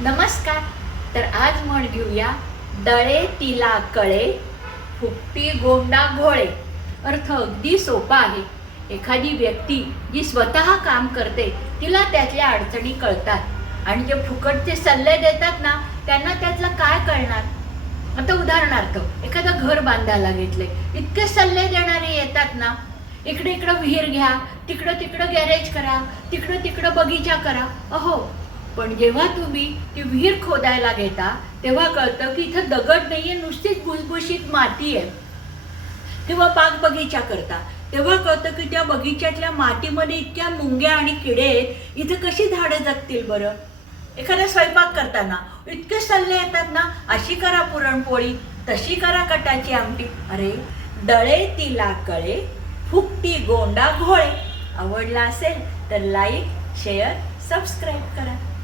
नमस्कार. तर आज म्हण घेऊया, दळे तिला कळे, फुकटी गोंडा घोळे. अर्थ अगदी सोपा आहे. एखादी व्यक्ती जी स्वतः काम करते तिला त्यातल्या अडचणी कळतात आणि जे फुकटचे सल्ले देतात ना त्यांना त्यातलं काय कळणार. आता उदाहरणार्थ एखादं घर बांधायला घेतले, इतके सल्ले देणारे येतात ना, इकडे इकडं विहीर घ्या, तिकडं तिकडं गॅरेज करा, तिकडं तिकडं बगीचा करा. अहो, पण जेव्हा तुम्ही ती विहीर खोदायला घेता तेव्हा कळतं की इथं दगड नाहीये, नुसतीच भुसभुशीत माती आहे. किंवा बाग बगीचा करता तेव्हा कळतं की त्या बगीच्यातल्या मातीमध्ये इतक्या मुंग्या आणि किडे आहेत, इथं कशी झाडं जगतील बरं. एखादा स्वयंपाक करताना इतके सल्ले येतात ना, अशी करा पुरणपोळी, तशी करा कटाची आमटी. अरे, दळे तिला कळे, फुकटी गोंडा घोळे. आवडला असेल तर लाईक, शेअर, सबस्क्राईब करा.